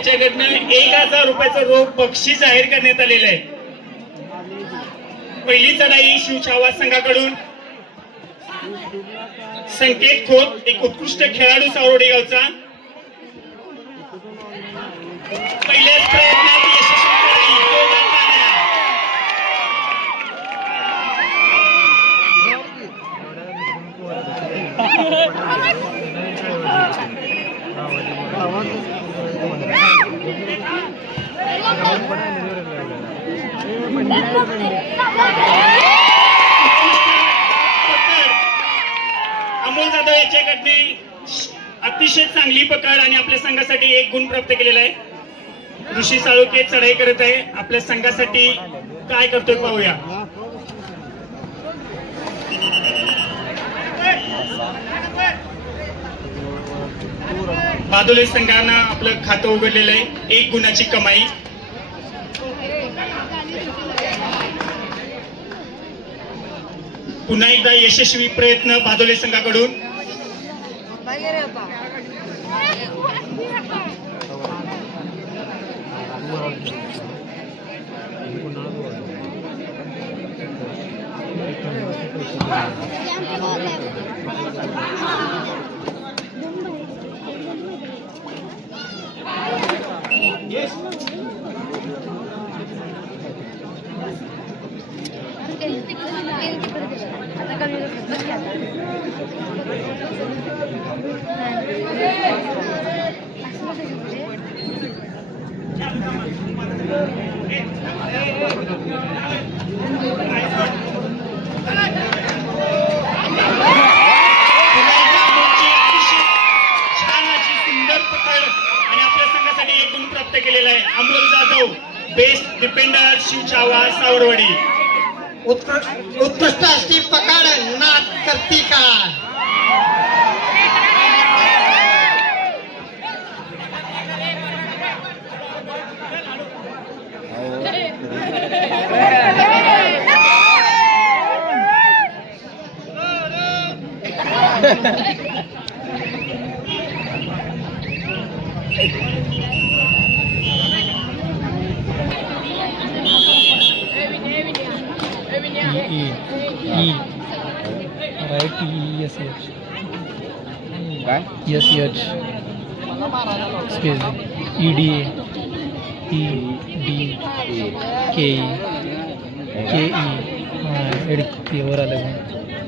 याच्याकडनं 1000 रुपयाचं रोख बक्षीस जाहीर करण्यात आलेलं आहे. पहिली चढाई शिवछावा संघाकडून संकेत खोत, एक उत्कृष्ट खेळाडू सावरोडे गावचा, पहिल्याच प्रयत्नात यशस्वी चढाई तो जाताना. अमोल जाधव याच्याकडे अतिशय चांगली पकड आणि आपल्या संघासाठी 1 गुण प्राप्त केलेला आहे. ऋषी साळुके चढाई करत आहे, आपल्या संघासाठी काय करतोय पाहूया. बादोले संघानं आपलं खातं उघडलेलं आहे, 1 गुणाची कमाई. पुन्हा एकदा यशस्वी प्रयत्न बादोले संघाकडून. केलेला आहे. Amol Jadhav best defender Shivchhava Savarwadi. उत्कृष्ट अशी पकड नाद करती का.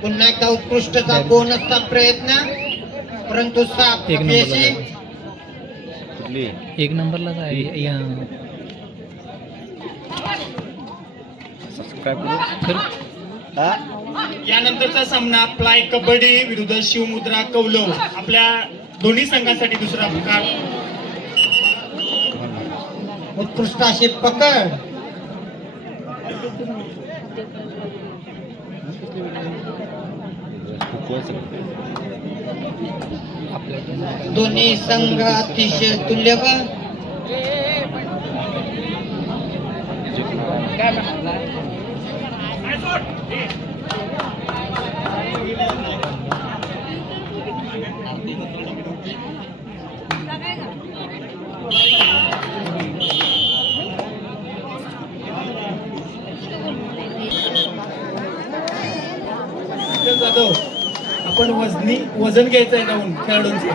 पुन्हा एकदा उत्कृष्टचा बोनसचा प्रयत्न, परंतु एक नंबरला यानंतरचा सामना प्लाय कबड्डी विरुद्ध शिवमुद्रा कौलव. आपल्या दोन्ही संघांसाठी दुसरा प्रकार. उत्कृष्ट अशी पकड, दोन्ही संघ अतिशय तुल्यबळ. जाधव, आपण वजन घ्यायचं आहे जाऊन खेळाडूंचं.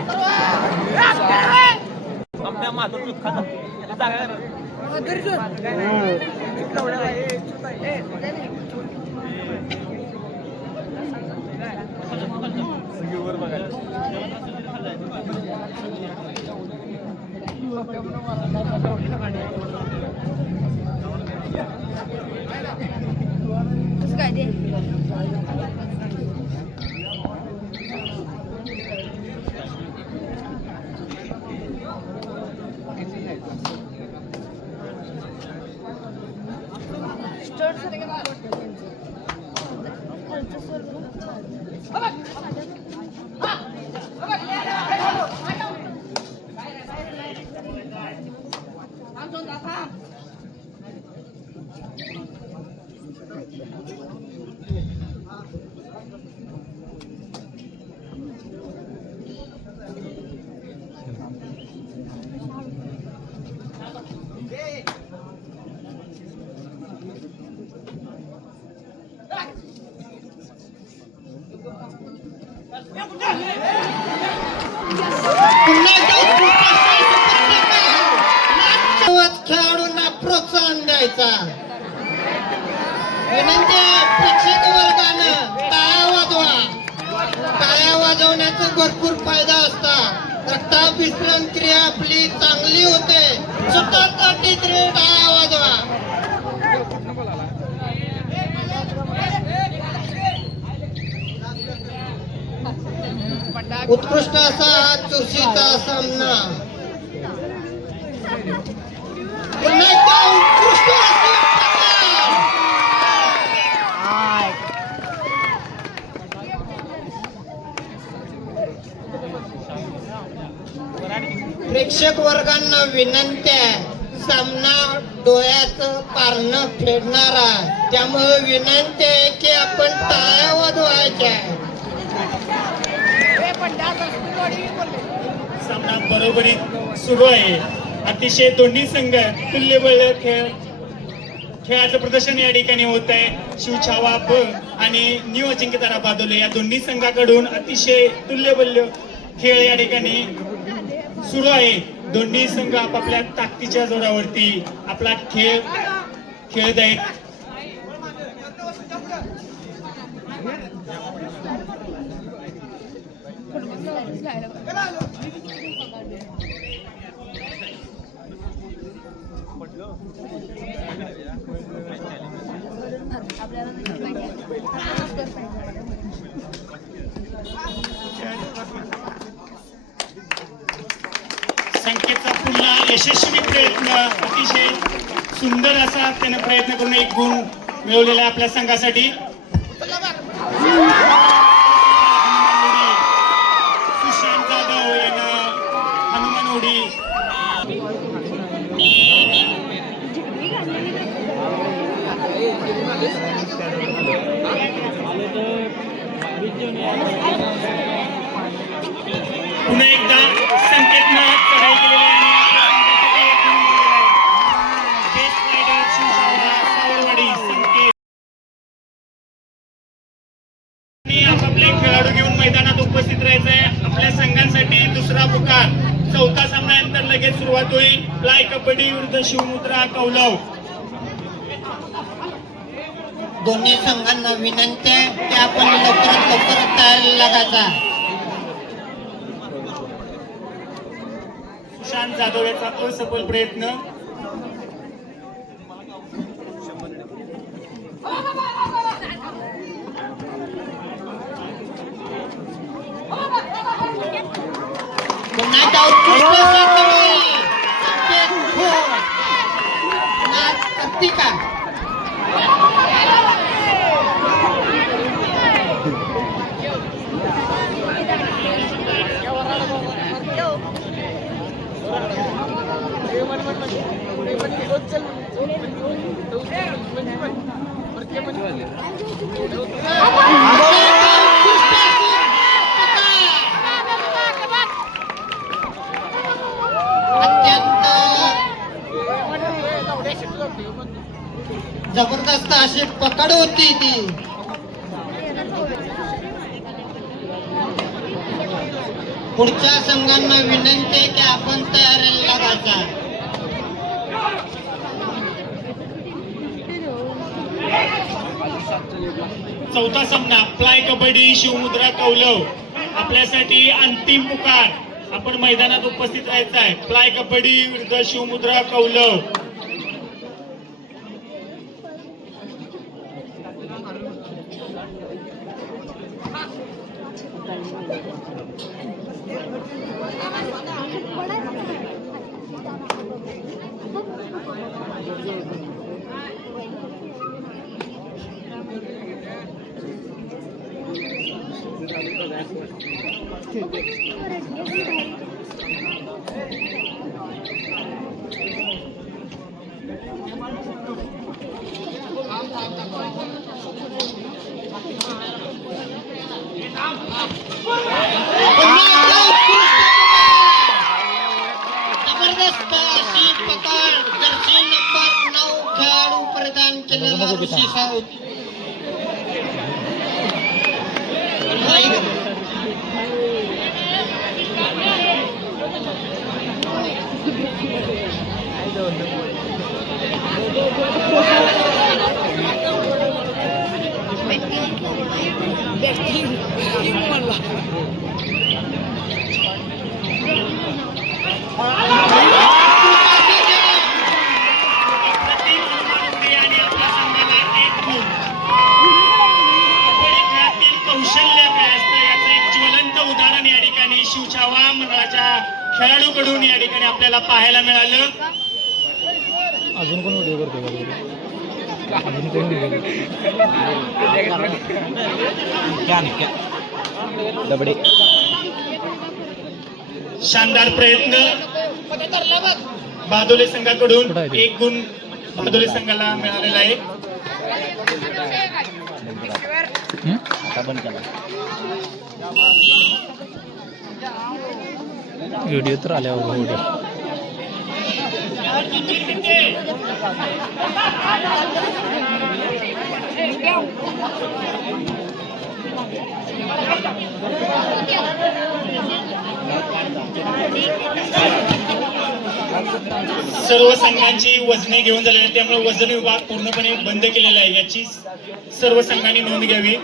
खेळाडूंना प्रोत्साहन द्यायचा. विनंती आहे, प्रेक्षक वर्गानं टाळ्या वाजवा. टाळ्या वाजवण्याचा भरपूर फायदा असतात. रक्ताभिसरण क्रिया आपली चांगली होते. स्वतः टाळ्या वाजवा. उत्कृष्ट असा हा चुरशीचा सामना. पुन्हा एकदा उत्कृष्ट अशी प्रकार. प्रेक्षक वर्गांना विनंती आहे, सामना डोळ्याचं पारणं फेडणार आहे. त्यामुळे विनंती आहे की आपण टाळ्या वाजवायच्या. सामना बरोबरीत सुरू आहे. अतिशय दोन्ही संघ तुल्यबळ खेळाचं प्रदर्शन या ठिकाणी होत आहे. शिवछावा ब आणि न्यू अजिंक्यतारा बादोले या दोन्ही संघाकडून अतिशय तुल्यबळ खेळ या ठिकाणी सुरू आहे. दोन्ही संघ आपापल्या ताकदीच्या जोरावरती आपला खेळ खेळत आहेत. संकेतचा पुन्हा यशस्वी प्रयत्न, अतिशय सुंदर असा त्याने प्रयत्न करून एक गुण मिळवलेला आहे आपल्या संघासाठी. सुशांत जाधव यानं हनुमान उडी. पुन्हा एकदा संकेतनं चढाई केलेली आहे आणि आपल्या संघासाठी एक गुण मिळवलेला आहे. बेस्ट रायडर शिवशाळा सावरवाडी संकेत आणि आपापले खेळाडू घेऊन मैदानात उपस्थित राहायचं आहे. आपल्या संघांसाठी दुसरा पुकार. चौथा सामन्यानंतर लगेच सुरुवात होईल. फ्लाय कबड्डी विरुद्ध शिवमुद्रा कौलव. दोन्ही संघांना विनंती आहे की आपण लवकरात लवकर तयारी लागायचा. सुशांत जाधव याचा असफल प्रयत्न. पुन्हा एकदा उत्कृष्ट अशी खेळी. संकेत हो. नाच करती का? जबरदस्त अशी पकड होती ती. पुढच्या संघांना विनंती आहे की आपण तयारीला लागायचा. चौथा सामना फ्लाय कबड्डी शिवमुद्रा कौलव. आपल्यासाठी अंतिम पुकार. आपण मैदानात उपस्थित राहायचं आहे. फ्लाय कबड्डी विरुद्ध शिवमुद्रा कौलव. जबरदस्त अशी पकड. जर्सी नंबर 9 खेळाडू प्रदान केलेला ऋषी साऊत. अप्रतिम हनुमान आणि आपल्या संघाला 1 गुण. कबड्डी खेळातील कौशल्य काय असतं याचं एक ज्वलंत उदाहरण या ठिकाणी शिवछावा मंडळाच्या खेळाडूकडून या ठिकाणी आपल्याला पाहायला मिळालं. अजून कोण व्हिडिओ करतो का? अजून कोण व्हिडिओ दबडे शानदार प्रयत्न बादोले संघाकडून 1 गुण बादोले संघाला मिळालेला आहे. आता बंद केला व्हिडिओ तर आल्यावर व्हिडिओ सर्व संघांची वजने घेऊन झालेली आहेत, त्यामुळे वजन विभाग पूर्णपणे बंद केलेला आहे याची सर्व संघांनी नोंद घ्यावी.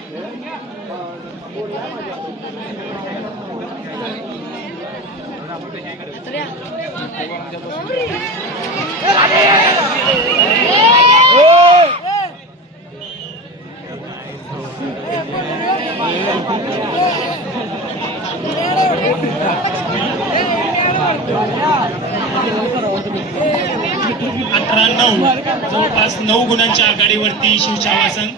अठरा 9 जवळपास 9 गुणांच्या आघाडीवरती शिवछावा संघ.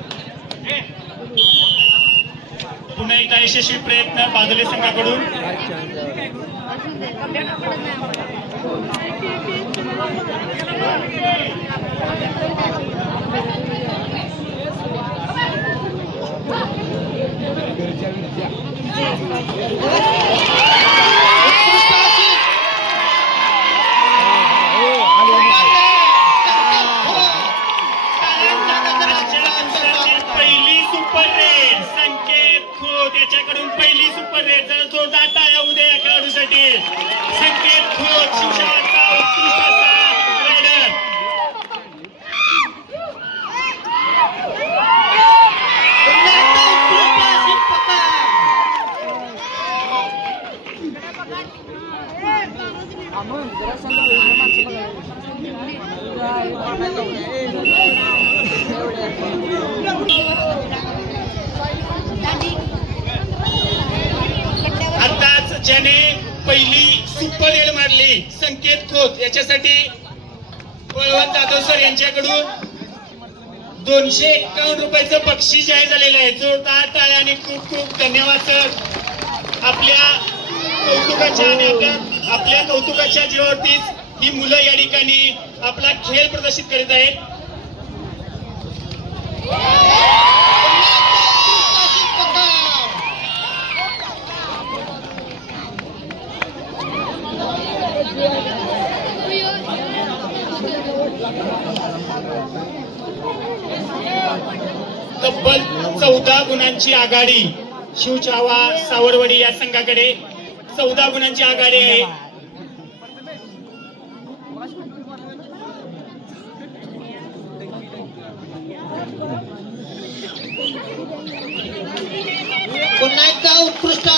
पुन्हा एकदा यशस्वी प्रयत्न बादोले संघाकडून. पहिली सुपर रेड संकेत खोत याच्याकडून पहिली सुपर रेड. जर जोरदार टाळ्या उद्या या खेळाडूसाठी. संकेत खोत शिवछावाचा उत्कृष्ट असा रायडर. आताच ज्याने पहिली सुपर रेड मारली संकेत खोत याच्यासाठी बळवंत जाधव सर यांच्याकडून 251 रुपयाचं बक्षीस जाहीर झालेलं आहे. जोरदार टाळ्या आणि खूप खूप धन्यवाद सर. आपल्या कौतुकाच्या जीवावरतीच ही मुलं या ठिकाणी आपला खेळ प्रदर्शित करीत आहेत. तब्बल 14 गुणांची आघाडी शिवछावा सावरवडी या संघाकडे 14 गुणांची आघाडी आहे. पुन्हा एकदा उत्कृष्ट